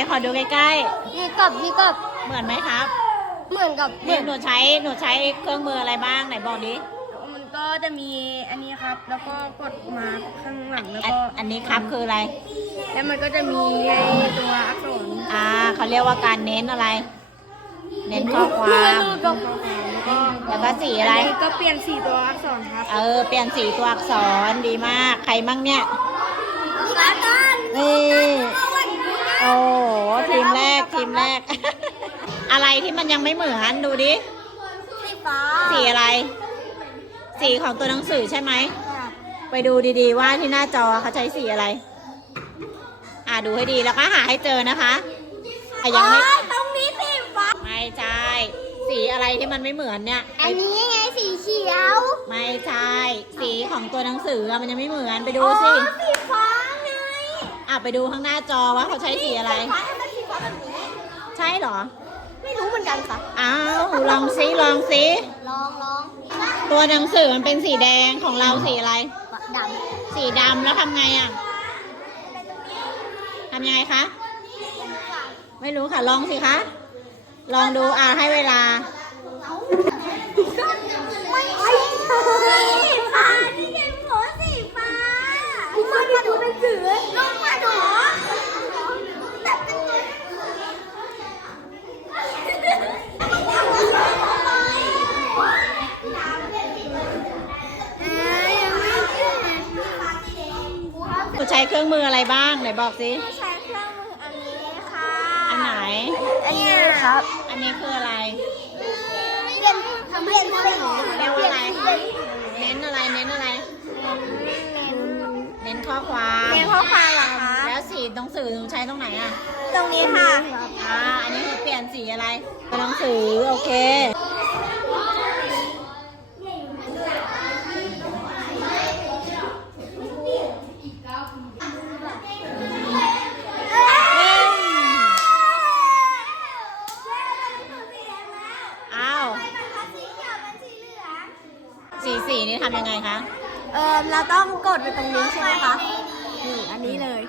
ไหนขอดูใกล้ๆมีกบมีกบเหมือนไหมครับ เหมือนกับเหมือนหนูใช้ หนูใช้เครื่องมืออะไรบ้าง ไหนบอกดิ มันก็จะมีอันนี้ครับ แล้วก็กดมาข้างหลัง แล้วก็ อันนี้ครับคืออะไร แล้วมันก็จะมีตัวอักษรอ่าเขาเรียกว่าการเน้นอะไร เน้นข้อความ แล้วก็สีอะไร ก็เปลี่ยนสีตัวอักษรครับ เออ เปลี่ยนสีตัวอักษรดีมาก ใครมั่งเนี่ย นี่ํแรกอะไรที่มันยังไม่เหมือนดูดิ สีฟ้าสีอะไร สีของตัวหนังสือใช่ไหม ไปดูดี ๆว่าที่หน้าจอเขาใช้สีอะไร อ่าดูให้ดีแล้วก็หาให้เจอนะคะยังไม่ต้องมีสีฟ้าไม่ใช่ สีอะไรที่มันไม่เหมือนเนี่ย อันนี้ไงสีเขียว ไม่ใช่ สีของตัวหนังสือมันยังไม่เหมือนไปดูสิสีฟ้าไงอ่าไปดูข้างหน้าจอว่า เขาใช้สีอะไรสีฟ้าแบบนี้ช่หรอ ไม่รู้เหมือนกันค่ะ อ้าว ลองซิ ลองซิ ลอง ลอง ตัวหนังสือมันเป็นสีแดงของเราสีอะไรดำ สีดำ แล้วทำไงอ่ะ ทำยังไงคะ ไม่รู้ค่ะ ลองสิคะ ลองดู อ่าให้เวลาใช้เครื่องมืออะไรบ้างไหนบอกสิใช้เครื่องมือ อันนี้ค่ะอันไหน อันนี้ครับ อันนี้คืออะไรเน้นทำให้เน้นเน้นอะไรเน้นอะไรเน้นอะไรเน้นข้อความ เน้นข้อความเหรอคะ แล้วสีหนังสือใช้ตรงไหนอ่ะ ตรงนี้ค่ะ อ่า อันนี้คือเปลี่ยนสีอะไรหนังสือ โอเคสีสีนี่ทำยังไงคะ เออเราต้องกดไปตรงนี้ใช่ไหมคะอืออันนี้เลย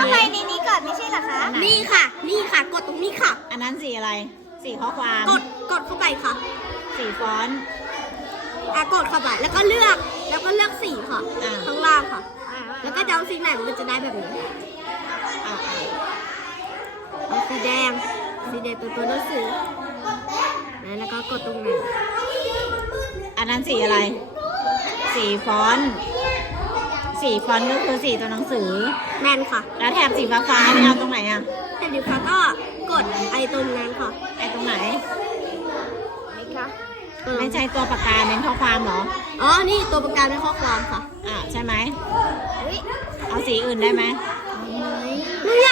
ทำไมนนี้กดไม่ใช่หรอคะ นี่ค่ะ นี่ค่ะ กดตรงนี้ค่ะ อันนั้นสีอะไร สีข้อความ กดกดเข้าไปค่ะ สีฟอนต์อ่ะ กดเข้าไปแล้วก็เลือกแล้วก็เลือกสีค่ะ ข้างล่างค่ะ แล้วก็จะเอาสีไหนมันจะได้แบบนี้สีแดง สีแดงเป็นตัวหนังสือแล้วก็กดตรงนี้อันนั้นสีอะไร สีฟอน สีฟอนก็คือสีตัวหนังสือแมนค่ะ แล้วแถบสีฟ้าฟ้าเอาตรงไหนอะแถบสีฟ้าก็กดไอตรงนั้นค่ะ ไอตรงไหนไม่ใช่ตัวประกาศเน้นข้อความเหรอ อ๋อ นี่ตัวประกาศเน้นข้อความค่ะ อ่าใช่ไหม เอาสีอื่นได้ไหมไม่อยา